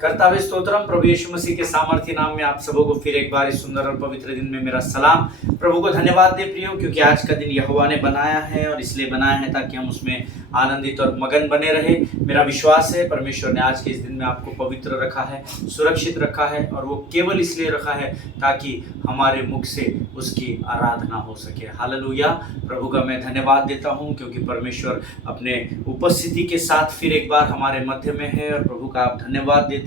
कर्तावे स्तोत्रम। प्रभु यीशु मसीह के सामर्थ्य नाम में आप सबों को फिर एक बार इस सुंदर और पवित्र दिन में मेरा सलाम। प्रभु को धन्यवाद दे प्रियो, क्योंकि आज का दिन यहोवा ने बनाया है और इसलिए बनाया है ताकि हम उसमें आनंदित और मगन बने रहे। मेरा विश्वास है परमेश्वर ने आज के इस दिन में आपको पवित्र रखा है, सुरक्षित रखा है, और वो केवल इसलिए रखा है ताकि हमारे मुख से उसकी आराधना हो सके। हालेलुया। प्रभु का मैं धन्यवाद देता हूँ क्योंकि परमेश्वर अपने उपस्थिति के साथ फिर एक बार हमारे मध्य में है, और प्रभु का आप धन्यवाद दे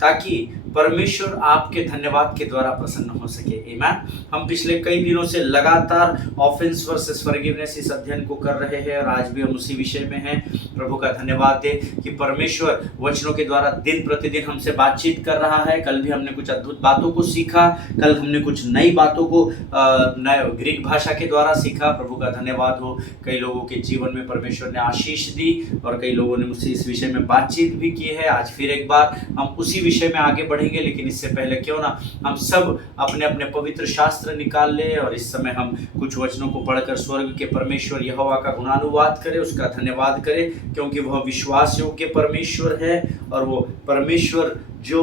ताकि परमेश्वर आपके धन्यवाद के द्वारा प्रसन्न हो सके। आमीन। हम पिछले कई दिनों से लगातार ऑफेंस वर्सेस फॉरगिवनेस इस अध्ययन को कर रहे हैं, और आज भी हम उसी विषय में हैं। प्रभु का धन्यवाद दे कि परमेश्वर वचनों के द्वारा दिन प्रतिदिन हमसे बातचीत कर रहा है। कल भी हमने कुछ अद्भुत बातों को सीखा, कल हमने कुछ नई बातों को ग्रीक भाषा के द्वारा सीखा। प्रभु का धन्यवाद हो, कई लोगों के जीवन में परमेश्वर ने आशीष दी और कई लोगों ने मुझसे इस विषय में बातचीत भी की है। आज फिर एक बार हम उसी विषय में आगे बढ़ेंगे, लेकिन इससे पहले क्यों ना हम सब अपने अपने पवित्र शास्त्र निकाल ले और इस समय हम कुछ वचनों को पढ़कर स्वर्ग के परमेश्वर यहोवा का गुणानुवाद करें, उसका धन्यवाद करें, क्योंकि वह विश्वास योग्य परमेश्वर है और वो परमेश्वर जो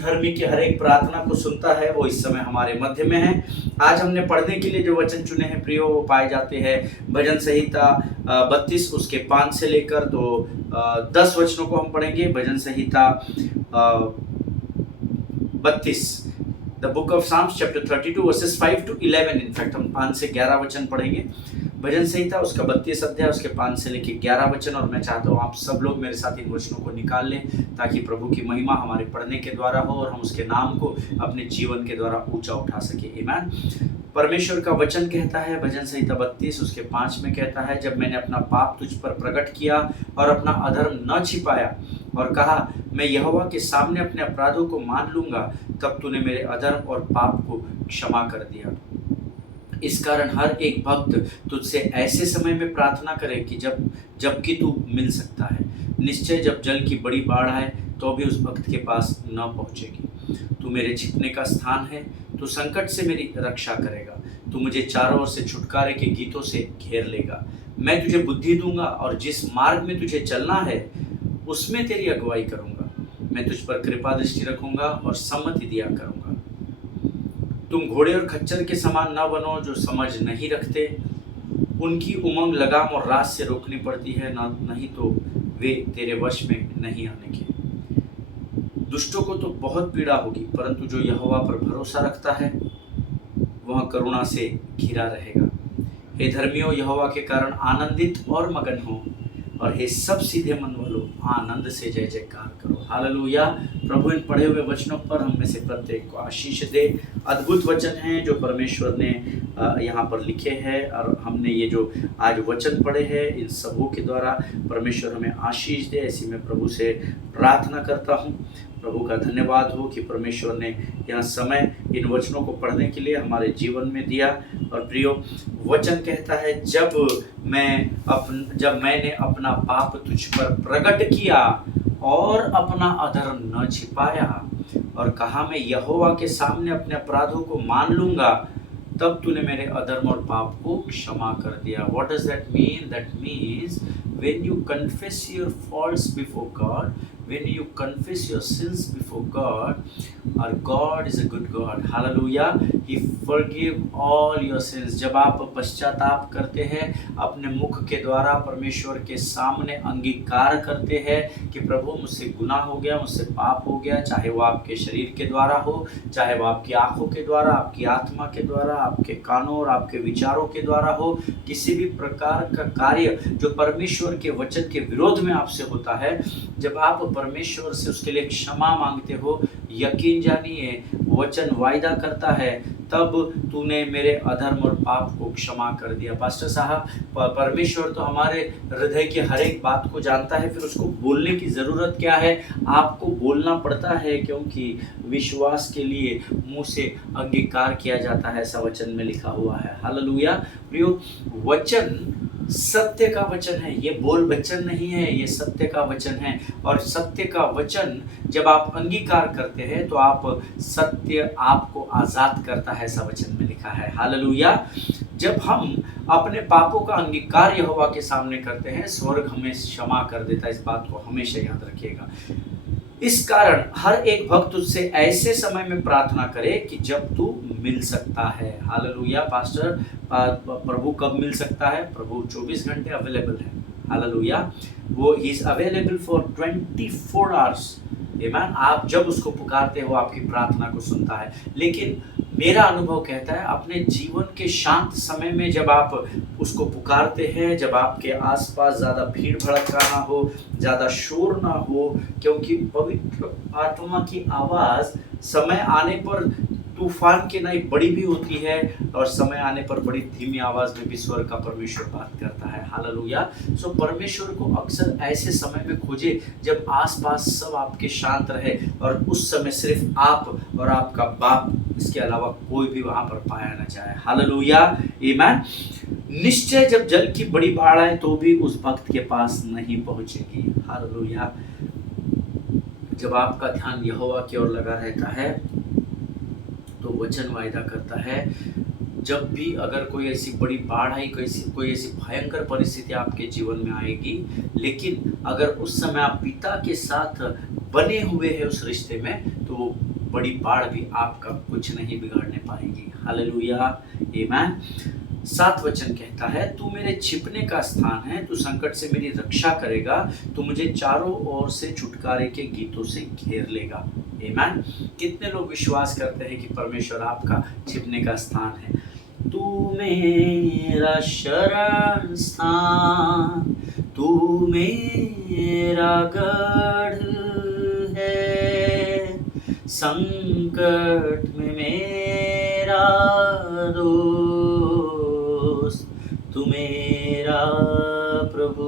धर्मी की हर एक प्रार्थना को सुनता है वो इस समय हमारे मध्य में है। आज हमने पढ़ने के लिए जो वचन चुने हैं प्रियो, वो पाए जाते हैं भजन संहिता 32 उसके 5 से लेकर तो 10 वचनों को हम पढ़ेंगे। भजन संहिता 32, the book of psalms chapter 32 verses 5 to 11। In fact हम 5 से 11 वचन पढ़ेंगे। भजन संहिता उसका 32 अध्याय उसके 5 से लेकर 11 वचन, और मैं चाहता हूँ आप सब लोग मेरे साथ इन वचनों को निकाल लें ताकि प्रभु की महिमा हमारे पढ़ने के द्वारा हो और हम उसके नाम को अपने जीवन के द्वारा ऊंचा उठा सके। आमीन। परमेश्वर का वचन कहता है, भजन संहिता 32 उसके 5 में कहता है, जब मैंने अपना पाप तुझ पर प्रकट किया और अपना अधर्म न छिपाया और कहा मैं यहोवा के सामने अपने अपराधों को मान लूंगा, तब तूने मेरे अधर्म और पाप को क्षमा कर दिया। इस कारण हर एक भक्त तुझसे ऐसे समय में प्रार्थना करे कि जबकि तू मिल सकता है। निश्चय जब जल की बड़ी बाढ़ आए तो भी उस भक्त के पास न पहुंचेगी। तू मेरे छिपने का स्थान है, तू संकट से मेरी रक्षा करेगा। तू मुझे चारों ओर से छुटकारे के गीतों से घेर लेगा। मैं तुझे बुद्धि दूंगा और जिस मार्ग में तुझे चलना है उसमें तेरी अगुवाई करूंगा। मैं तुझ पर कृपा दृष्टि रखूंगा और सम्मति दिया करूंगा। तुम घोड़े और खच्चर के समान न बनो जो समझ नहीं रखते। उनकी उमंग लगाम और रात से रोकनी पड़ती है, नहीं तो वे तेरे वश में नहीं आने के। दुष्टों को तो बहुत पीड़ा होगी, परंतु जो यहोवा पर भरोसा रखता है वह करुणा से घिरा रहेगा। हे धर्मियों, यहोवा के कारण आनंदित और मगन हो, और हे सब सीधे मन वालों आनंद से जय जयकार करो। हालेलुया। प्रभु इन पढ़े हुए वचनों पर हम में से प्रत्येक को आशीष दे। अद्भुत वचन हैं जो परमेश्वर ने यहाँ पर लिखे हैं, और हमने ये जो आज वचन पढ़े हैं इन सबों के द्वारा परमेश्वर हमें आशीष दे, ऐसी मैं प्रभु से प्रार्थना करता हूँ। प्रभु का धन्यवाद हो कि परमेश्वर ने यह समय इन वचनों को पढ़ने के लिए हमारे जीवन में दिया। और प्रियो, वचन कहता है जब मैंने अपना पाप तुझ पर प्रकट किया और अपना अधर्म न छिपाया और कहा मैं यहोवा के सामने अपने अपराधों को मान लूंगा, तब तूने मेरे अधर्म और पाप को क्षमा कर दिया। What does that mean? That means when you confess your faults before God, when you confess your sins before God, our God is a good God. Hallelujah. He forgive all your sins. जब आप पश्चाताप करते हैं, अपने मुख के द्वारा परमेश्वर के सामने अंगीकार करते हैं कि प्रभु मुझसे गुनाह हो गया, मुझसे पाप हो गया, चाहे वो आपके शरीर के द्वारा हो, चाहे वो आपकी आंखों के द्वारा, आपकी आत्मा के द्वारा, आपके कानों और आपके विचारों के द्वारा हो, किसी भी प्रकार का कार्य जो परमेश्वर के वचन के विरोध में आपसे होता है, जब आप परमेश्वर से उसके लिए क्षमा मांगते हो, यकीन जानिए वचन वायदा करता है तब तूने मेरे अधर्म और पाप को क्षमा कर दिया। पास्टर साहब, परमेश्वर तो हमारे हृदय की हर एक बात को जानता है, फिर उसको बोलने की ज़रूरत क्या है? आपको बोलना पड़ता है, क्योंकि विश्वास के लिए मुंह से अंगीकार किया जाता है, ऐसा वचन में लिखा हुआ है। हालेलुया। प्रियो, वचन सत्य का वचन है, ये बोल वचन नहीं है, ये सत्य का वचन है। और सत्य का वचन जब आप अंगीकार करते हैं तो आप सत्य आपको आज़ाद करता है, ऐसा वचन में लिखा है। हालेलुया। जब हम अपने पापों का अंगीकार यहोवा के सामने करते हैं, स्वर्ग हमें क्षमा कर देता है। इस बात को हमेशा याद रखिएगा। इस कारण हर एक भक्त तुझसे ऐसे समय में प्रार्थना करे कि जब तू मिल सकता है। हालेलुया। पास्टर, प्रभु कब मिल सकता है? प्रभु 24 घंटे अवेलेबल है। हालेलुया। वो he is available for 24 hours. आमीन। आप जब उसको पुकारते हो आपकी प्रार्थना को सुनता है। लेकिन मेरा अनुभव कहता है अपने जीवन के शांत समय में जब आप उसको पुकारते हैं, जब आपके आसपास ज़्यादा भीड़ भड़का ना हो, ज़्यादा शोर ना हो, क्योंकि पवित्र आत्मा की आवाज़ समय आने पर तूफान के नहीं बड़ी भी होती है और समय आने पर बड़ी धीमी आवाज़ में भी स्वर्ग का परमेश्वर बात करता है। हालेलुया। सो परमेश्वर को अक्सर ऐसे समय में खोजे जब आसपास सब आपके शांत रहे और उस समय सिर्फ आप और आपका बाप, इसके अलावा कोई भी वहां पर पाया न जाए। हालेलुया। आमीन। निश्चय जब जल की बड़ी बाढ़ आए तो भी उस भक्त के पास नहीं पहुंचेगी। हालेलुया। जब आपका ध्यान यहोवा की ओर लगा रहता है तो वचन वायदा करता है, जब भी अगर कोई ऐसी बड़ी बाढ़ आई, कोई ऐसी भयंकर परिस्थिति आपके जीवन में आएगी, लेकिन अगर उस समय आप पिता के साथ बने हुए हैं उस रिश्ते में, तो बड़ी बाढ़ भी आपका कुछ नहीं बिगाड़ने पाएगी। हालेलुया। आमीन। 7 वचन कहता है, तू मेरे छिपने का स्थान है, तू संकट से मेरी रक्षा करेगा, तू मुझे चारों ओर से छुटकारे के गीतों से घेर लेगा। आमीन। कितने लोग विश्वास करते हैं कि परमेश्वर आपका छिपने का स्थान है? तू मेरा शरण स्थान, तू मेरा गढ़ है, संकट में मेरा दोस्त, तू मेरा प्रभु।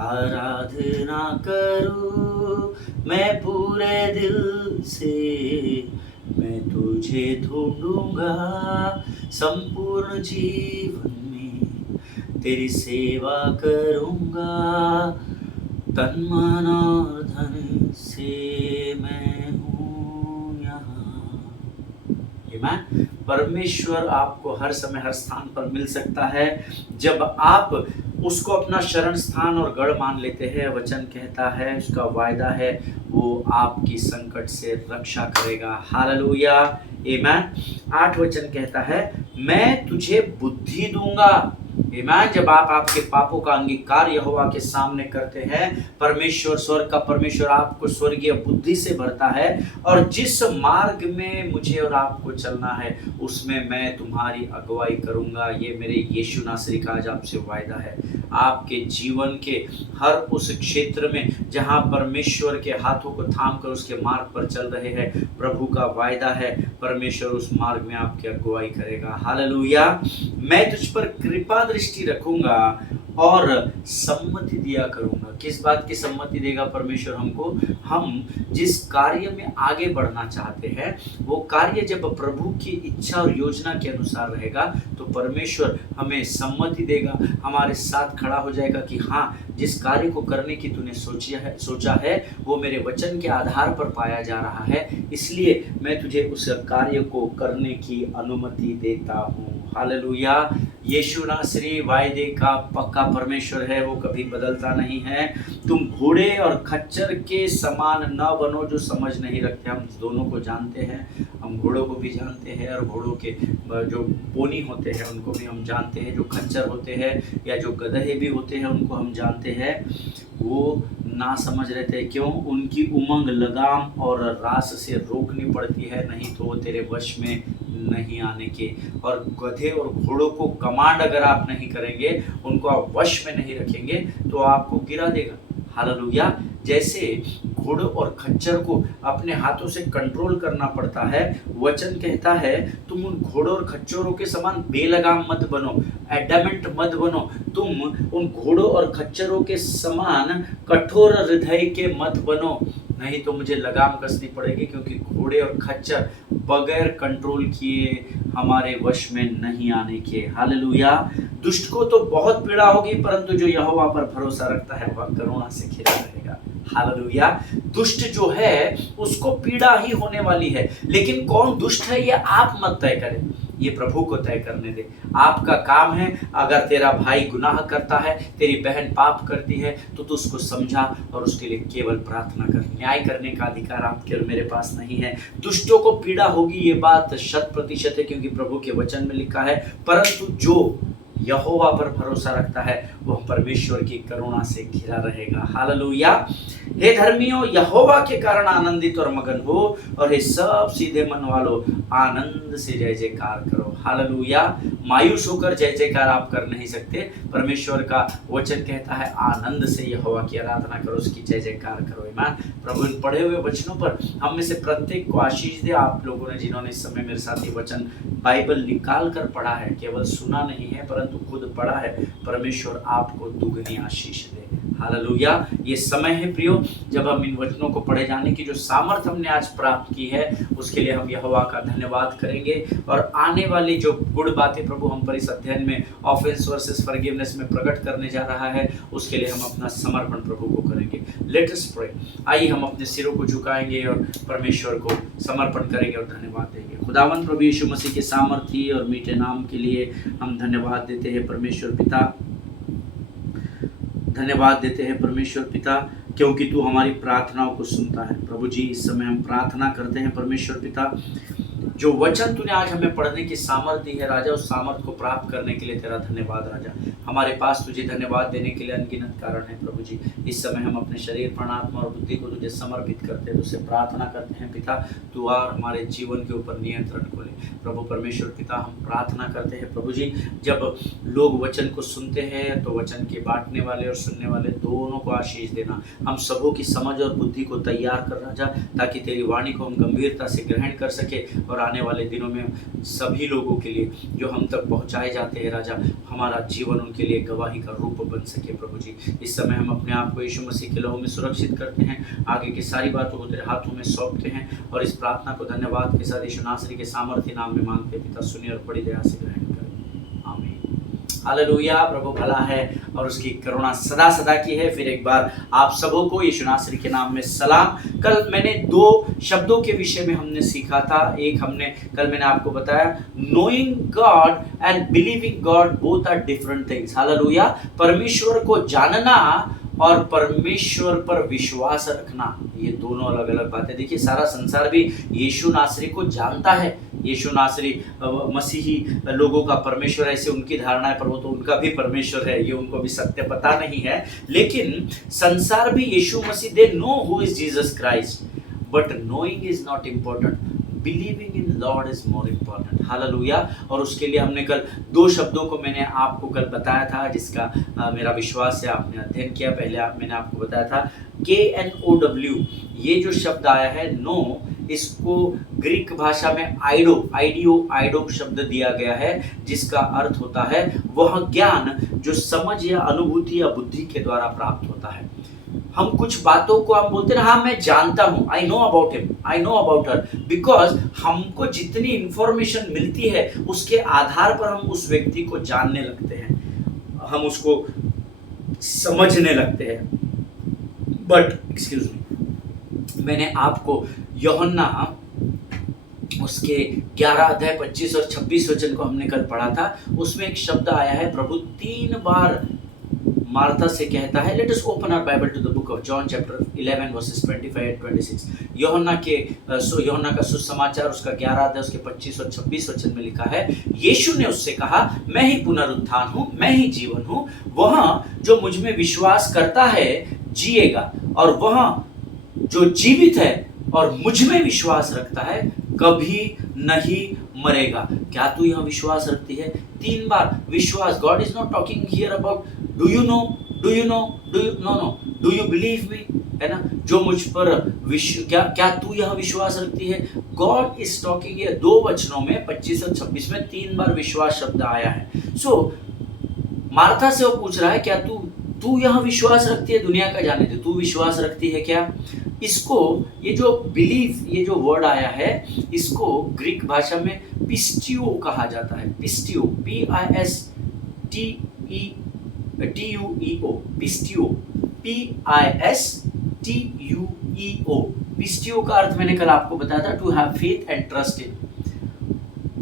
आराधना करूं मैं पूरे दिल से, मैं तुझे ढूंढूंगा संपूर्ण जीवन में, तेरी सेवा करूंगा तन मन और धन से, मैं हूँ यहाँ। आमीन। परमेश्वर आपको हर समय हर स्थान पर मिल सकता है जब आप उसको अपना शरण स्थान और गढ़ मान लेते हैं। वचन कहता है, उसका वायदा है, वो आपकी संकट से रक्षा करेगा। हालेलुया। आमीन। 8 वचन कहता है, मैं तुझे बुद्धि दूंगा। आमीन। जब आप आपके पापों का अंगीकार यहोवा के सामने करते हैं, परमेश्वर, स्वर्ग का परमेश्वर आपको स्वर्गीय बुद्धि से भरता है और जिस मार्ग में मुझे और आपको चलना है उसमें मैं तुम्हारी अगुवाई करूंगा। ये मेरे यीशु नासरी का आज आपसे वायदा है। आपके जीवन के हर उस क्षेत्र में जहां परमेश्वर के हाथों को थाम कर उसके मार्ग पर चल रहे हैं, प्रभु का वायदा है परमेश्वर उस मार्ग में आपकी अगुवाई करेगा। हालेलुया। मैं तुझ पर कृपा दृष्टि रखूंगा और सम्मति दिया करूंगा। किस बात की सम्मति देगा परमेश्वर हमको? हम जिस कार्य में आगे बढ़ना चाहते हैं वो कार्य जब प्रभु की इच्छा और योजना के अनुसार रहेगा तो परमेश्वर हमें सम्मति देगा, हमारे साथ खड़ा हो जाएगा कि हाँ, जिस कार्य को करने की तूने सोचा है वो मेरे वचन के आधार पर पाया जा रहा है, इसलिए मैं तुझे उस कार्य को करने की अनुमति देता हूँ। हालेलुया। यीशु नासरी वायदे का पक्का परमेश्वर है, वो कभी बदलता नहीं है। तुम घोड़े और खच्चर के समान न बनो जो समझ नहीं रखते। हम दोनों को जानते हैं, हम घोड़ों को भी जानते हैं और घोड़ों के जो पोनी होते हैं उनको भी हम जानते हैं, जो खच्चर होते हैं या जो गधे भी होते हैं उनको हम जानते हैं। वो ना समझ रहते हैं। क्यों? उनकी उमंग लगाम और रास से रोकनी पड़ती है, नहीं तो वो तेरे वश में नहीं आने के। और गधे और घोड़ों को कमांड अगर आप नहीं करेंगे, उनको आप वश में नहीं रखेंगे तो आपको गिरा देगा। हालेलुया। जैसे घोड़ों और खच्चर को अपने हाथों से कंट्रोल करना पड़ता है, वचन कहता है तुम उन घोड़ों और खच्चरों के समान बेलगाम मत बनो, एडमेंट मत बनो। तुम उन घोड़ों और खच्चरों के समान कठोर हृदय के मत बनो, नहीं तो मुझे लगाम कसनी पड़ेगी, क्योंकि घोड़े और खच्चर बगैर कंट्रोल किए हमारे वश में नहीं आने के। हालेलुया। दुष्ट को तो बहुत पीड़ा होगी, परंतु जो यहोवा पर भरोसा रखता है वह करुणा से घिरा रहेगा। हालेलुया। दुष्ट जो है उसको पीड़ा ही होने वाली है, लेकिन कौन दुष्ट है ये आप मत तय करें। ये प्रभु को तय करने दे। आपका काम है, अगर तेरा भाई गुनाह करता है, तेरी बहन पाप करती है, तो तू उसको समझा और उसके लिए केवल प्रार्थना कर। न्याय करने का अधिकार आपके और मेरे पास नहीं है। दुष्टों को पीड़ा होगी, ये बात 100% है, क्योंकि प्रभु के वचन में लिखा है, परंतु जो यहोवा पर भरोसा रखता है वह परमेश्वर की करुणा से घिरा रहेगा। हालेलुया। हे धर्मियों, यहोवा के कारण आनंदित और मगन हो, और हे सब सीधे मन वालों, आनंद से जय जयकार करो। हालेलुया। मायूस होकर जय जयकार आप कर नहीं सकते। परमेश्वर का वचन कहता है आनंद से यहोवा की आराधना करो, उसकी जय जयकार करो। ईमान। प्रभु इन पढ़े हुए वचनों पर हम में से प्रत्येक को आशीष दे। आप लोगों ने जिन्होंने इस समय मेरे साथ ये वचन बाइबल निकाल कर पढ़ा है, केवल सुना नहीं है परंतु खुद पढ़ा है, परमेश्वर आपको दुगनी आशीष दे। हालेलुया। ये समय है प्रियो, जब हम इन वचनों को पढ़े जाने की जो सामर्थ हमने आज प्राप्त की है, उसके लिए हम यहोवा का धन्यवाद करेंगे। और आने वाली जो गुड़ बातें प्रभु हम पर इस अध्ययन में ऑफेंस वर्सेस फॉरगिवनेस में प्रकट करने जा रहा है, उसके लिए हम अपना समर्पण प्रभु को करेंगे। Let us pray. आइए हम अपने सिरों को झुकाएंगे और परमेश्वर को समर्पण करेंगे और धन्यवाद देंगे। खुदावंद प्रभु यीशु मसीह के सामर्थी और मीठे नाम के लिए हम धन्यवाद देते हैं परमेश्वर पिता। धन्यवाद देते हैं परमेश्वर पिता, क्योंकि तू हमारी प्रार्थनाओं को सुनता है। प्रभु जी, इस समय हम प्रार्थना करते हैं परमेश्वर पिता, जो वचन तूने आज हमें पढ़ने की सामर्थ दी है राजा, उस सामर्थ को प्राप्त करने के लिए तेरा धन्यवाद राजा। हमारे पास तुझे धन्यवाद देने के लिए अनगिनत कारण है प्रभु जी। इस समय हम अपने शरीर, प्राण, आत्मा और बुद्धि को तुझे समर्पित करते हैं, तुझसे प्रार्थना करते हैं पिता, तू और हमारे जीवन के ऊपर नियंत्रण को ले। प्रभु परमेश्वर पिता, हम प्रार्थना करते हैं प्रभु जी, जब लोग वचन को सुनते हैं तो वचन के बांटने वाले और सुनने वाले दोनों को आशीष देना। हम सबों की समझ और बुद्धि को तैयार कर राजा, ताकि तेरी वाणी को हम गंभीरता से ग्रहण कर सके और आने वाले दिनों में सभी लोगों के लिए जो हम तक पहुंचाए जाते हैं राजा, हमारा जीवन उनके लिए गवाही का रूप बन सके प्रभु जी। इस समय हम अपने आप को यीशु मसीह के लहू में सुरक्षित करते हैं, आगे की सारी बातों को तेरे हाथों में सौंपते हैं, और इस प्रार्थना को धन्यवाद के साथ यीशु नासरी के सामर्थ्य नाम में मांगते पिता, सुनिए और बड़ी दया से ग्रहण करें। आमीन। हालेलुया। प्रभु भला है और उसकी करुणा सदा सदा की है। फिर एक बार आप सबों को यीशु नासरी के नाम में सलाम। कल मैंने 2 शब्दों के विषय में हमने सीखा था। एक कल मैंने आपको बताया, knowing God and believing God both are different things. Hallelujah. परमेश्वर को जानना और परमेश्वर पर विश्वास रखना, ये दोनों अलग अलग बातें। देखिए, सारा संसार भी यीशु नासरी को जानता है। यीशु नासरी मसीही लोगों का परमेश्वर, ऐसे उनकी धारणा है, पर वो तो उनका भी परमेश्वर है, ये उनको भी सत्य पता नहीं है। लेकिन संसार भी Yeshu Masih, they know who is Jesus Christ, but knowing is not important, believing in lord is more important. Hallelujah. और उसके लिए हमने कल 2 शब्दों को मैंने आपको कल बताया था, जिसका मेरा विश्वास है आपने अध्ययन किया। पहले मैंने आपको बताया था KNOW, ये जो शब्द आया है नो, इसको ग्रीक भाषा में आइडो शब्द दिया गया है, जिसका अर्थ होता है वह ज्ञान जो समझ या अनुभूति या बुद्धि के द्वारा प्राप्त होता है। हम कुछ बातों को हम बोलते हैं, हाँ मैं जानता हूँ, I know about him, I know about her, because हमको जितनी इंफॉर्मेशन मिलती है उसके आधार पर हम उस व्यक्ति को जानने लगते हैं, हम उसको समझने लगते हैं। बट एक्सक्यूज मी, मैंने आपको यूहन्ना उसके 11 अध्याय 25 और 26 वचन को हमने कल पढ़ा था। उसमें एक शब्द आया है, प्रभु 3 बार मार्था से कहता है। Let us open our Bible to the book of John chapter 11 verses 25 and 26। यूहन्ना का सुसमाचार, उसका 11 अध्याय उसके 25 और 26 वचन में लिखा है, यीशु ने उससे कहा, मैं ही पुनरुत्थान हूँ, मैं ही जीवन हूँ, वह जो मुझ में विश्वास करता है जिएगा, और वह जो जीवित है और मुझ में विश्वास रखता है कभी नहीं मरेगा। क्या तू यह विश्वास रखती है? 3 बार विश्वास। God is not talking here about do you know, no, do you believe me, है ना, जो मुझ पर क्या तू यह विश्वास रखती है? गॉड इज टॉकिंग हियर 2 वचनों में 25 और 26 में 3 बार विश्वास शब्द आया है। सो मार्था से वो पूछ रहा है, क्या तू यह विश्वास रखती है? दुनिया का जाने दे, तू विश्वास रखती है क्या? इसको, ये जो बिलीव, ये जो वर्ड आया है, इसको ग्रीक भाषा में पिस्टियो कहा जाता है। पिस्टियो, PISTUEO, पिस्टियो, PISTUEO। पिस्टियो का अर्थ मैंने कल आपको बताया था, to have faith and trust in.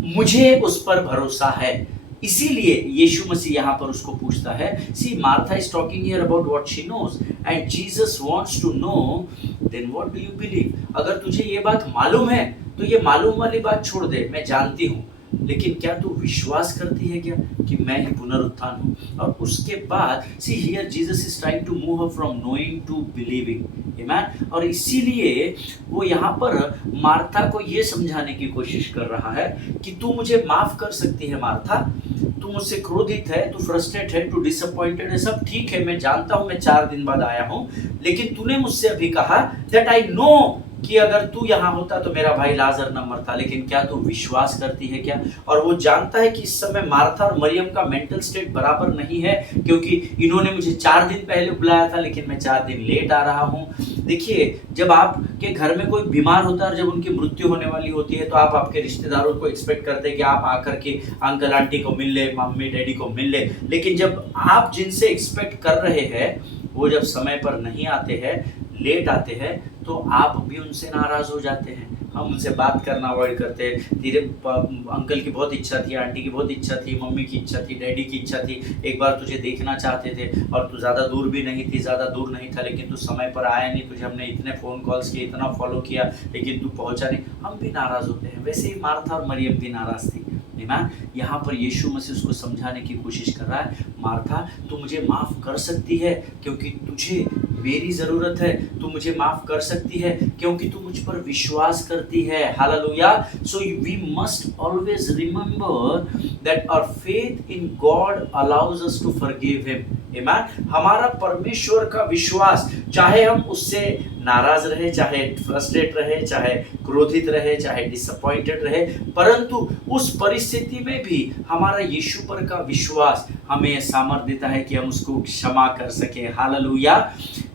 मुझे उस पर भरोसा है। इसीलिए यीशु मसीह यहाँ पर उसको पूछता है, see Martha is talking here about what she knows and Jesus wants to know then what do you believe. अगर तुझे ये बात मालूम है तो ये मालूम वाली बात छोड़ दे, मैं जानती हूँ, लेकिन क्या तू विश्वास करती है क्या कि मैं ही पुनरुत्थान हूँ। और उसके बाद see here Jesus is trying to move her from knowing to believing, amen. और इसीलिए वो यहाँ पर मार्था को ये समझाने की कोशिश कर रहा है कि तू मुझे माफ कर सकती है मार्था, तू मुझसे क्रोधित है, तू फ्रस्ट्रेट है, तू डिसअपॉइंटेड है, सब ठीक है, मैं जानता हूँ मैं 4 दिन बाद आया हूँ, लेकिन तूने मुझसे अभी कहा दैट आई नो कि अगर तू यहाँ होता तो मेरा भाई लाजर न मरता, लेकिन क्या तू विश्वास करती है क्या। और वो जानता है कि इस समय मार्था और मरियम का मेंटल स्टेट बराबर नहीं है, क्योंकि इन्होंने मुझे 4 दिन पहले बुलाया था लेकिन मैं 4 दिन लेट आ रहा हूँ। देखिए, जब आपके घर में कोई बीमार होता है और जब उनकी मृत्यु होने वाली होती है तो आप आपके रिश्तेदारों को एक्सपेक्ट करते हैं कि आप आकर के अंकल आंटी को मिल ले, मम्मी डैडी को मिल ले, लेकिन जब आप जिनसे एक्सपेक्ट कर रहे हैं वो जब समय पर नहीं आते हैं, लेट आते हैं, तो आप भी उनसे नाराज हो जाते हैं। हम उनसे बात करना अवॉइड करते हैं। तेरे अंकल की बहुत इच्छा थी, आंटी की बहुत इच्छा थी, मम्मी की इच्छा थी, डैडी की इच्छा थी, एक बार तुझे देखना चाहते थे और तू ज़्यादा दूर भी नहीं थी, ज़्यादा दूर नहीं था, लेकिन तू समय पर आया नहीं, तुझे हमने इतने फ़ोन कॉल्स किए, इतना फॉलो किया, लेकिन तू पहुंचा नहीं। हम भी नाराज़ होते हैं। वैसे ही मार्था और मरियम भी नाराज़ थी। यहाँ पर यीशु मसीह उसको समझाने की कोशिश कर रहा है, मार्था तू मुझे माफ़ कर सकती है क्योंकि तुझे मेरी ज़रूरत है, तू मुझे माफ़ कर सकती है क्योंकि तू मुझ पर विश्वास करती है। Hallelujah. So we must always remember that our faith in God allows us to forgive him. आमीन। हमारा परमेश्वर का विश्वास, चाहे हम उससे नाराज रहे, चाहे फ्रस्ट्रेट रहे, चाहे क्रोधित रहे, चाहे डिसअपॉइंटेड रहे, परंतु उस परिस्थिति में भी हमारा यीशु पर का विश्वास हमें सामर्थ्य देता है कि हम उसको क्षमा कर सके। हालेलुया।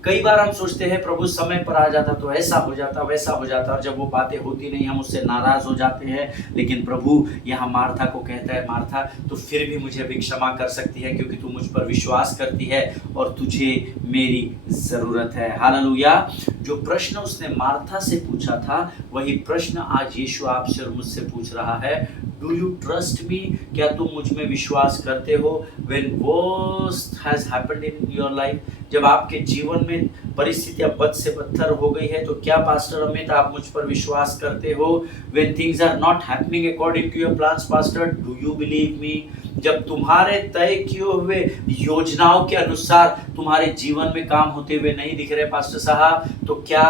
कई बार हम सोचते हैं प्रभु समय पर आ जाता तो ऐसा हो जाता, वैसा हो जाता, और जब वो बातें होती नहीं हम उससे नाराज हो जाते हैं। लेकिन प्रभु यहाँ मार्था को कहता है, मार्था तो फिर भी मुझे अभी क्षमा कर सकती है क्योंकि तू मुझ पर विश्वास करती है और तुझे मेरी ज़रूरत है। हालेलुया। जो प्रश्न उसने मार्था से पूछा था वही प्रश्न आज यीशु आपसे और मुझसे पूछ रहा है। डू यू ट्रस्ट मी? क्या तुम मुझ में विश्वास करते हो? When worst has happened in your life, जब आपके जीवन में परिस्थितियां बद से बदतर हो गई है, तो क्या पास्टर अमित आप मुझ पर विश्वास करते हो? When things are not happening according to your plans pastor, do you believe me? जब तुम्हारे तय किए हुए योजनाओं के अनुसार तुम्हारे जीवन में काम होते हुए नहीं दिख रहे पास्टर साहब, तो क्या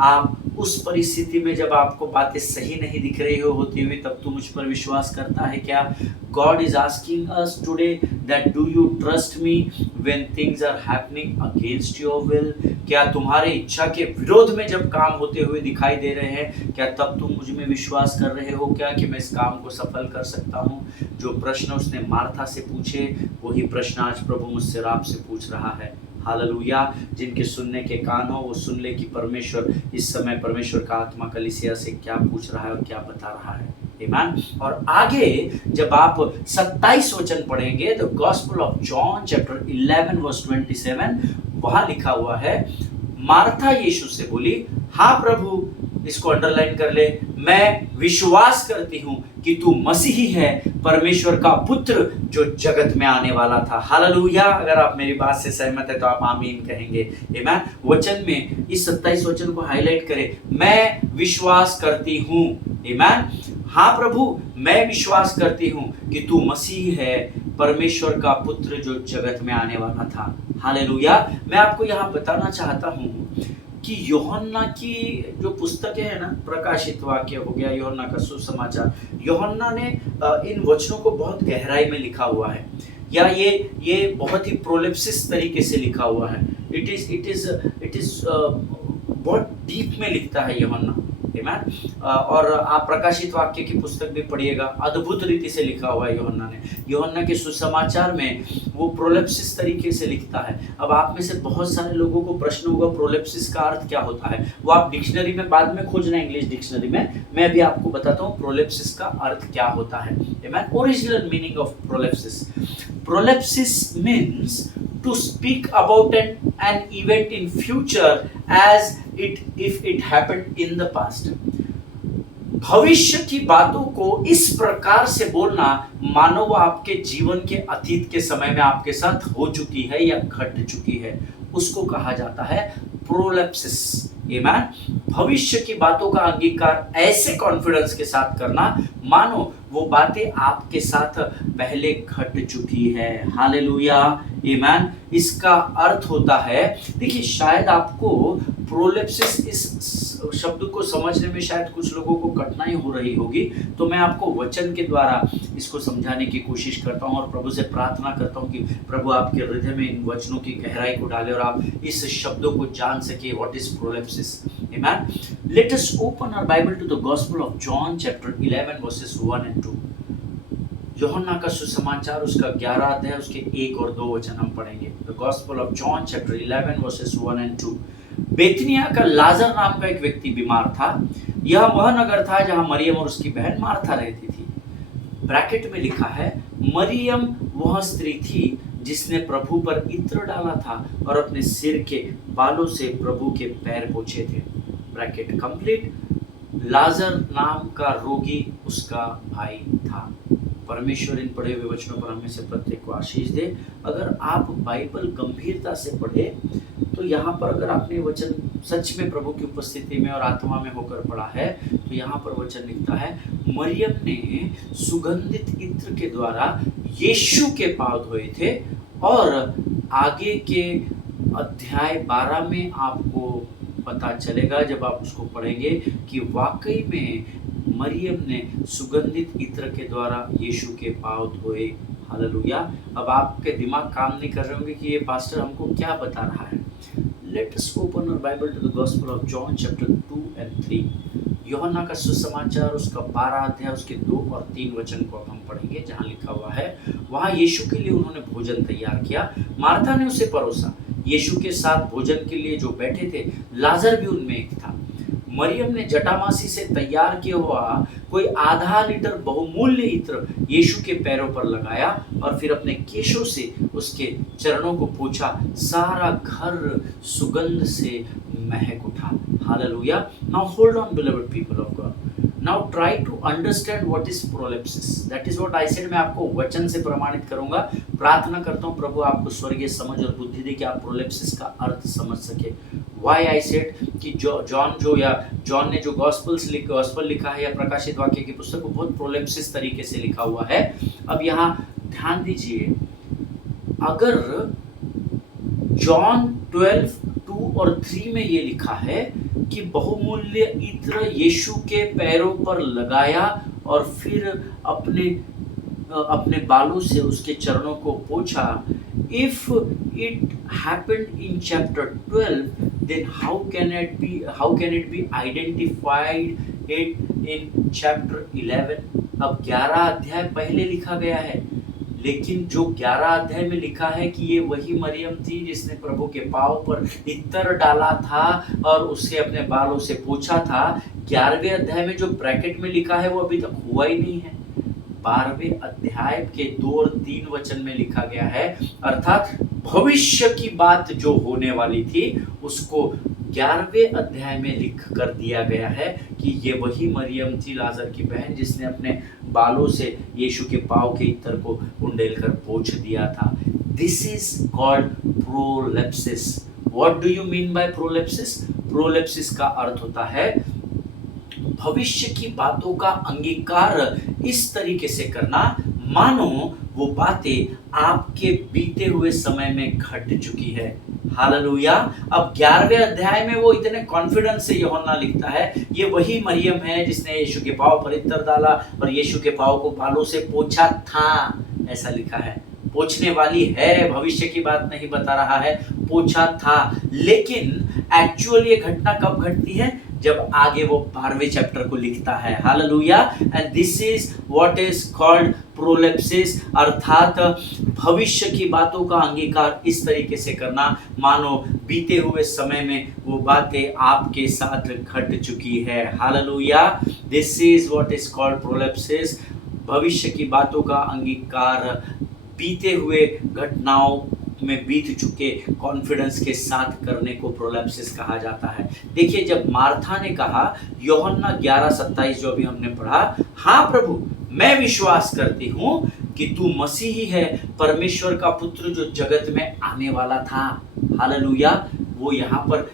आप उस परिस्थिति में जब आपको बातें सही नहीं दिख रही होती हुई, तब तू मुझ पर विश्वास करता है क्या? God is asking us today that do you trust me when things are happening against your will? क्या तुम्हारे इच्छा के विरोध में जब काम होते हुए दिखाई दे रहे हैं, क्या तब तुम मुझ में विश्वास कर रहे हो क्या कि मैं इस काम को सफल कर सकता हूँ? जो प्रश्न उसने मार्था से पूछे वही प्रश्न आज प्रभु मुझसे और आपसे पूछ रहा है। हालेलुया। जिनके सुनने के कान हो वो सुन ले कि परमेश्वर इस समय, परमेश्वर का आत्मा कलीसिया से क्या पूछ रहा है और क्या बता रहा है। आमीन। और आगे जब आप 27 वचन पढ़ेंगे, the gospel of John chapter 11 verse 27, वहां लिखा हुआ है, मार्था यीशु से बोली, हाँ प्रभु, इसको अंडरलाइन कर ले, मैं विश्वास करती हूँ कि तू मसीही है, परमेश्वर का पुत्र जो जगत में आने वाला था। हालेलुया। अगर आप मेरी बात से सहमत है तो आप आमीन कहेंगे। आमीन। वचन में इस 27 वचन को हाईलाइट करें, मैं विश्वास करती हूँ। आमीन। हाँ प्रभु, मैं विश्वास करती हूँ कि तू मसीह है, परमेश्वर का पुत्र जो जगत में आने वाला था। हालेलुया। मैं आपको यहाँ बताना चाहता हूँ कि यूहन्ना की जो पुस्तकें हैं ना, प्रकाशित वाक्य हो गया, यूहन्ना का सुसमाचार, यूहन्ना ने इन वचनों को बहुत गहराई में लिखा हुआ है, या ये बहुत ही प्रोलेप्सिस तरीके से लिखा हुआ है। इट इज बहुत डीप में लिखता है यूहन्ना। और आप प्रकाशित वाक्य की पुस्तक भी पढ़िएगा, अद्भुत रीति से लिखा हुआ है यूहन्ना ने। यूहन्ना के सुसमाचार में वो प्रोलेप्सिस तरीके से लिखता है। अब आप में से बहुत सारे लोगों को प्रश्न होगा प्रोलेप्सिस का अर्थ क्या होता है, वो आप डिक्शनरी में बाद में खोजना, इंग्लिश डिक्शनरी में। मैं अभी आपको बताता हूँ प्रोलेप्सिस का अर्थ क्या होता है। Original meaning of prolepsis, prolepsis means to speak about an event in future as if it happened in the past. भविष्य की बातों को इस प्रकार से बोलना मानो वो आपके जीवन के अतीत के समय में आपके साथ हो चुकी है या घट चुकी है, उसको कहा जाता है प्रोलेप्सिस। आमीन। भविष्य की बातों का अंगीकार ऐसे कॉन्फिडेंस के साथ करना मानो वो बातें आपके साथ पहले घट चुकी है। हालेलुया, आमीन। इसका अर्थ होता है, देखिए शायद आपको प्रोलेप्सिस इस शब्द को समझने में शायद कुछ लोगों को कठिनाई हो रही होगी, तो मैं आपको वचन के द्वारा इसको समझाने की कोशिश करता हूं और प्रभु से प्रार्थना करता हूं कि प्रभु आपके हृदय में इन वचनों की गहराई को डाले और आप इस शब्दों को जान सके। What is prolepsis? आमीन। Let us open our Bible to the gospel of John chapter 11 verses 1 and 2। यूहन्ना का सुसमाचार उसका 11 अध्याय उसके 1 और 2 वचन हम पढ़ेंगे। The gospel of John chapter 11 verses 1 and 2। बेतनिया का लाजर नाम का एक व्यक्ति बीमार था। यह वह नगर था जहां मरियम और उसकी बहन मार्था रहती थी। ब्रैकेट में लिखा है, मरियम वह स्त्री थी जिसने प्रभु पर इत्र डाला था और अपने सिर के बालों से प्रभु के पैर पोंछे थे। Bracket complete. लाजर नाम का रोगी उसका भाई था। परमेश्वर इन पढ़े हुए वचनों पर हमें से प्रत्येक को आशीष दे। अगर आप बाइबल गंभीरता से पढ़े तो यहाँ पर अगर आपने वचन सच में प्रभु की उपस्थिति में और आत्मा में होकर पढ़ा है तो यहाँ पर वचन लिखता है, मरियम ने सुगंधित इत्र के द्वारा यीशु के पांव धोए थे। और आगे के अध्याय 12 में आपको पता चलेगा जब आप उसको पढ़ेंगे कि वाकई में मरियम ने सुगंधित इत्र के द्वारा यीशु के पांव धोए। हालेलुया। अब आपके दिमाग काम नहीं कर रहे होंगे कि ये पास्टर हमको क्या बता रहा है। Let us open our Bible to the gospel of John chapter 2 and 3। यूहन्ना का सुसमाचार उसका 12 अध्याय उसके 2 और 3 वचन को अब हम पढ़ेंगे, जहाँ लिखा हुआ है, वहाँ यीशु के लिए उन्होंने भोजन तैयार किया। मार्था ने उसे परोसा। यीशु के साथ भोजन के लिए जो बैठे थे लाजर भी उनमें एक था। मरियम ने जटामासी से तैयार किया हुआ कोई आधा लीटर बहुमूल्य इत्र यीशु के पैरों पर लगाया और फिर अपने केशों से उसके चरणों को पोंछा। सारा घर सुगंध से महक उठा। Hallelujah. Now hold on believed people of God. Now try to understand what is prolepsis. That is what I said. मैं आपको वचन से प्रमाणित करूंगा। प्रार्थना करता हूं प्रभु आपको स्वर्गीय समझ और बुद्धि दे कि आप प्रोलेप्सिस का अर्थ समझ सके। व्हाई आई सेड कि जॉन ने जो गॉस्पल लिखा है या प्रकाशित वाक्य की पुस्तक को बहुत प्रोलेप्सिस तरीके से लिखा हुआ है। अब यहाँ ध्यान दीजिए, अगर जॉन 12:2 और 3 में ये लिखा है कि बहुमूल्य इत्र यीशु के पैरों पर लगाया और फिर अपने बालों से उसके चरणों को पोंछा, if it happened in chapter 12, then how can it be identified it in chapter 11? अब 11 अध्याय पहले लिखा गया है, लेकिन जो 11 अध्याय में लिखा है कि ये वही मरियम थी जिसने प्रभु के पांव पर इत्र डाला था और उससे अपने बालों से पोंछा था। 11वें अध्याय में जो ब्रैकेट में लिखा है वो अभी तक हुआ ही नहीं है। 12वें अध्याय के 2 और 3 वचन में लिखा गया है, अर्थात भविष्य की बात जो होने वाली थी उसको 11वें अध्याय में लिख कर दिया गया है कि ये वही मरियम थी लाजर की बहन जिसने अपने बालों से यीशु के पांव के इत्र को उंडेल कर पोंछ दिया था। This is called prolepsis. What do you mean by prolepsis? Prolepsis का अर्थ होता है भविष्य की बातों का अंगीकार इस तरीके से करना मानो वो बातें आपके बीते हुए समय में घट चुकी है। हालेलुया। अब 11वें अध्याय में वो इतने कॉन्फिडेंस से यूहन्ना लिखता है, ये वही मरियम है जिसने यीशु के पांव पर इत्र डाला और यीशु के पांव को बालों से पोंछा था, ऐसा लिखा है। पोंछने वाली है, भविष्य की बात नहीं बता रहा है, पोंछा था। लेकिन एक्चुअल ये घटना कब घटती है? जब आगे वो 12वें चैप्टर को लिखता है। Hallelujah. And this is what is called prolepsis, अर्थात भविष्य की बातों का अंगीकार इस तरीके से करना मानो बीते हुए समय में वो बातें आपके साथ घट चुकी है। Hallelujah. This is what is called prolepsis, भविष्य की बातों का अंगीकार बीते हुए घटनाओं में बीत चुके कॉन्फिडेंस के साथ करने को प्रोलैप्सिस कहा जाता है। देखिए, जब मार्था ने कहा, यूहन्ना 11:27 जो अभी हमने पढ़ा, हाँ प्रभु मैं विश्वास करती हूँ कि तू मसीही है, परमेश्वर का पुत्र जो जगत में आने वाला था। हालेलुया। वो यहाँ पर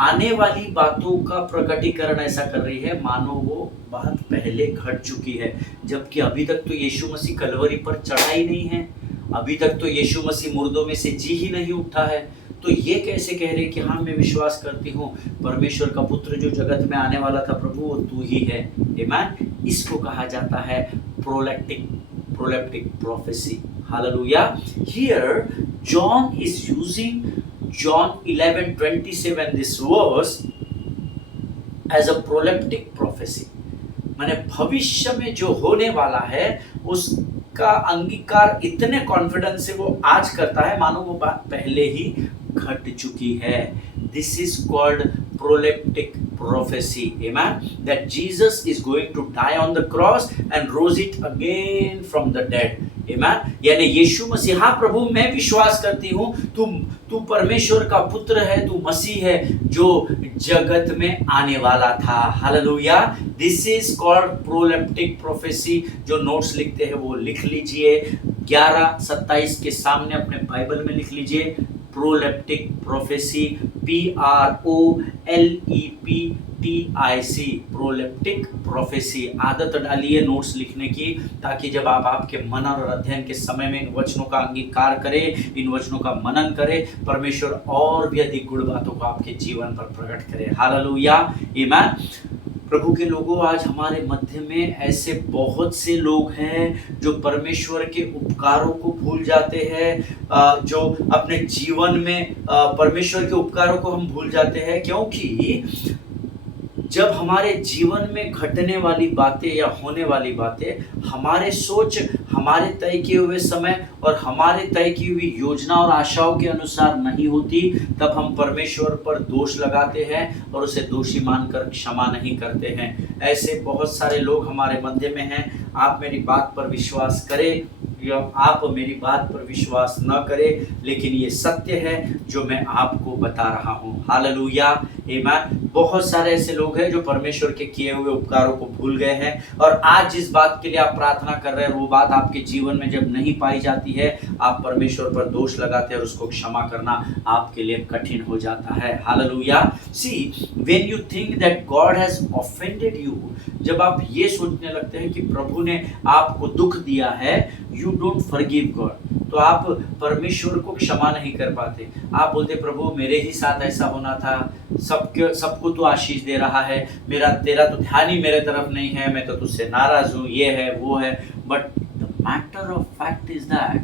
आने वाली बातों का प्रकटीकरण ऐसा कर रही है मानो वो बात पहले घट चुकी है, जबकि अभी तक तो यीशु मसीह कलवरी पर चढ़ा ही नहीं है, अभी तक तो यीशु मसीह मुर्दों में से जी ही नहीं उठा है। तो ये कैसे कह रहे कि हाँ मैं विश्वास करती हूँ परमेश्वर का पुत्र जो जगत में आने वाला था प्रभु वो तू ही है। आमीन। इसको कहा जाता है proleptic prophecy. Hallelujah. Here John is using John 11:27 this verse as a proleptic prophecy, माने भविष्य में जो होने वाला है उसका अंगीकार इतने कॉन्फिडेंस से वो आज करता है मानो वो बात पहले ही घट चुकी है। This is called proleptic prophecy, amen, that Jesus is going to die on the cross and rose it again from the dead, amen। यानी यीशु मसीह, हाँ प्रभु मैं विश्वास करती हूँ तू परमेश्वर का पुत्र है, तू मसीह है जो जगत में आने वाला था। Hallelujah. This is called proleptic prophecy. जो नोट्स लिखते हैं वो लिख लीजिए, 11:27 के सामने अपने बाइबल में लिख लीजिए, प्रोलेप्टिक प्रोफेसी, PROLEPTIC, प्रोलेप्टिक प्रोफेसी। आदत डालिए नोट्स लिखने की, ताकि जब आप आपके मनन और अध्ययन के समय में इन वचनों का अंगीकार करें, इन वचनों का मनन करें, परमेश्वर और भी अधिक गुण बातों को आपके जीवन पर प्रकट करे। हालेलुया। आमीन। प्रभु के लोगों, आज हमारे मध्य में ऐसे बहुत से लोग हैं जो परमेश्वर के उपकारों को भूल जाते हैं, जो अपने जीवन में परमेश्वर के उपकारों को हम भूल जाते हैं, क्योंकि जब हमारे जीवन में घटने वाली बातें या होने वाली बातें हमारे सोच, हमारे तय किए हुए समय और हमारे तय की हुई योजना और आशाओं के अनुसार नहीं होती, तब हम परमेश्वर पर दोष लगाते हैं और उसे दोषी मानकर क्षमा नहीं करते हैं। ऐसे बहुत सारे लोग हमारे मध्य में हैं। आप मेरी बात पर विश्वास करें या आप मेरी बात पर विश्वास न करें, लेकिन ये सत्य है जो मैं आपको बता रहा हूँ। हालेलुया। आमीन। बहुत सारे ऐसे लोग हैं जो परमेश्वर के किए हुए उपकारों को भूल गए हैं, और आज जिस बात के लिए आप प्रार्थना कर रहे हैं वो बात आपके जीवन में जब नहीं पाई जाती है, आप परमेश्वर पर दोष लगाते हैं और उसको क्षमा करना आपके लिए कठिन हो जाता है। Hallelujah. See, when you think that God has offended you, जब आप ये सोचने लगते हैं कि प्रभु ने आपको दुख दिया है, यू डोंट फॉरगिव गॉड, तो आप परमेश्वर को क्षमा नहीं कर पाते। आप बोलते प्रभु मेरे ही साथ ऐसा होना था, सबको तो आशीष दे रहा है, तेरा तो ध्यान ही मेरे तरफ नहीं है, मैं तो तुझसे नाराज हूँ, ये है वो है। But the matter of fact is that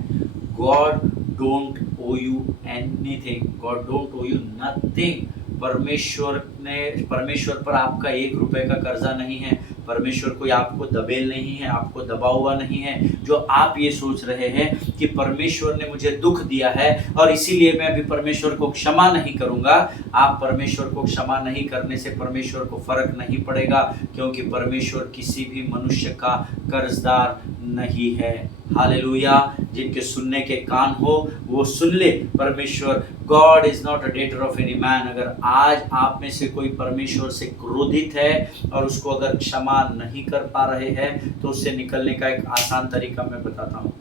God don't owe you anything, God don't owe you nothing. परमेश्वर पर आपका 1 रुपए का कर्जा नहीं है, परमेश्वर कोई आपको दबेल नहीं है, आपको दबा हुआ नहीं है। जो आप ये सोच रहे हैं कि परमेश्वर ने मुझे दुख दिया है और इसीलिए मैं अभी परमेश्वर को क्षमा नहीं करूंगा, आप परमेश्वर को क्षमा नहीं करने से परमेश्वर को फर्क नहीं पड़ेगा, क्योंकि परमेश्वर किसी भी मनुष्य का कर्जदार नहीं है। हालेलुया। जिनके सुनने के कान हो वो सुन ले। परमेश्वर, God is not a debtor of any man. अगर आज आप में से कोई परमेश्वर से क्रोधित है और उसको अगर क्षमा नहीं कर पा रहे हैं, तो उससे निकलने का एक आसान तरीका मैं बताता हूँ।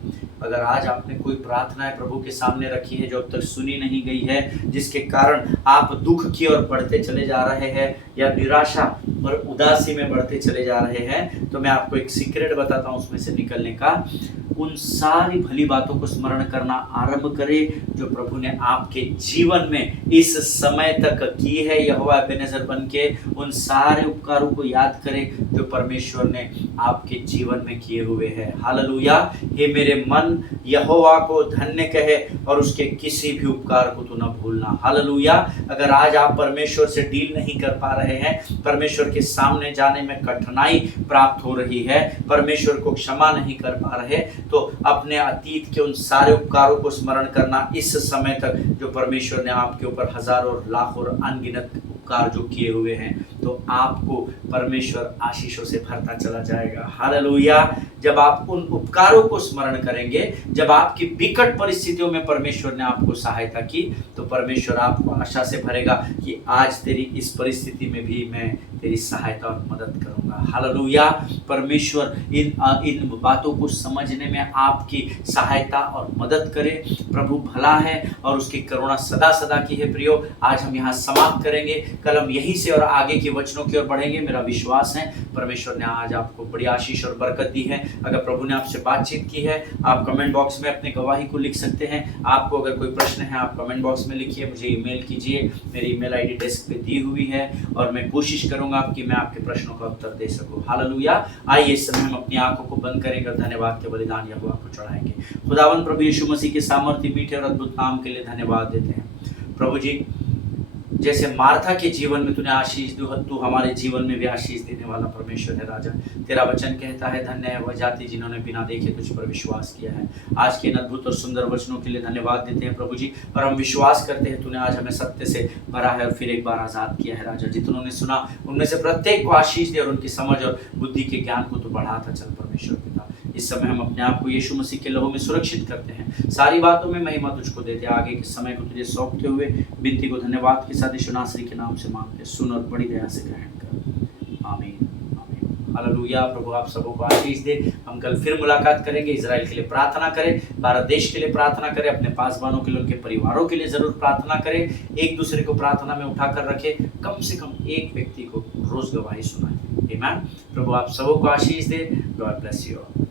अगर आज आपने कोई प्रार्थनाएं प्रभु के सामने रखी है जो अब तक सुनी नहीं गई है, जिसके कारण आप दुख की ओर बढ़ते चले जा रहे हैं या निराशा और उदासी में बढ़ते चले जा रहे हैं, तो मैं आपको एक सीक्रेट बताता हूँ उसमें से निकलने का। उन सारी भली बातों को स्मरण करना आरंभ करें जो प्रभु ने आपके जीवन में इस समय तक की है। यहोवा एबेनेजर बन के उन सारे उपकारों को याद करें जो परमेश्वर ने आपके जीवन में किए हुए हैं। हालेलुया। हे मेरे मन, यहोवा को धन्य कहे और उसके किसी भी उपकार को तो न भूलना। हालेलुया। अगर आज आप परमेश्वर से डील नहीं कर पा रहे हैं, परमेश्वर के सामने जाने में कठिनाई प्राप्त हो रही है, परमेश्वर को क्षमा नहीं कर पा रहे, तो अपने अतीत के उन सारे उपकारों को स्मरण करना इस समय तक जो परमेश्वर ने आपके ऊपर हजारों लाखों और अनगिनत उपकार जो किए हुए हैं, तो आपको परमेश्वर आशीषों से भरता चला जाएगा। हालेलुया। जब आप उन उपकारों को स्मरण करेंगे, जब आपकी विकट परिस्थितियों में परमेश्वर ने आपको सहायता की, तो परमेश्वर आपको आशा से भरेगा कि आज तेरी इस परिस्थिति में भी मैं तेरी सहायता और मदद करूंगा। हालेलुया। परमेश्वर इन बातों को समझने में आपकी सहायता और मदद करे। प्रभु भला है और उसकी करुणा सदा सदा की है। प्रियो, आज हम यहाँ समाप्त करेंगे, कल हम यहीं से और आगे के वचनों की ओर बढ़ेंगे। मेरा विश्वास है परमेश्वर ने आज आपको बड़ी आशीष और बरकत दी है। अगर प्रभु ने आपसे बातचीत की है, आप कमेंट बॉक्स में अपनी गवाही को लिख सकते हैं। आपको अगर कोई प्रश्न है, आप कमेंट बॉक्स में लिखिए, मुझे ईमेल कीजिए। मेरी ईमेल आईडी डेस्क पे दी हुई है और मैं कोशिश करूंगा कि मैं आपके प्रश्नों का उत्तर दे सकूं। हालेलुया। आइए इस समय हम अपनी आंखों को बंद करेंगे और धन्यवाद के बलिदान यहोवा को चढ़ाएंगे। खुदावन प्रभु यीशु मसीह के सामर्थ्य मीठे और अद्भुत नाम के लिए धन्यवाद देते हैं। प्रभु जी, जैसे मार्था के जीवन में तूने आशीष दी, तू हमारे जीवन में भी आशीष देने वाला परमेश्वर है। राजा, तेरा वचन कहता है, धन्य है वह जाति जिन्होंने बिना देखे तुझ पर विश्वास किया है। आज के इन अद्भुत और सुंदर वचनों के लिए धन्यवाद देते हैं प्रभु जी, और हम विश्वास करते हैं तूने आज हमें सत्य से भरा है और फिर एक बार आजाद किया है। राजा, जितनों ने सुना उनमें से प्रत्येक को आशीष दे और उनकी समझ और बुद्धि के ज्ञान को तो बढ़ाता चल परमेश्वर पिता। इस समय हम अपने आप को यीशु मसीह के लहू में सुरक्षित करते हैं। सारी बातों में महिमा तुझको देते, आगे के समय को तुझे सौंपते हुए विनती को धन्यवाद के साथ यीशु नासरी के नाम से मांगते, सुन और बड़ी दया से ग्रहण कर। आमीन, आमीन। हालेलुया। प्रभु आप सबों को आशीष दे। हम कल फिर मुलाकात करेंगे। इजराइल के लिए प्रार्थना करें, भारत देश के लिए प्रार्थना करें, अपने पासवानों के लिए, उनके परिवारों के लिए जरूर प्रार्थना करें। एक दूसरे को प्रार्थना में उठाकर रखें। कम से कम एक व्यक्ति को रोज गवाही सुनाएं। आमीन। प्रभु आप सबों को आशीष दे। God bless you all.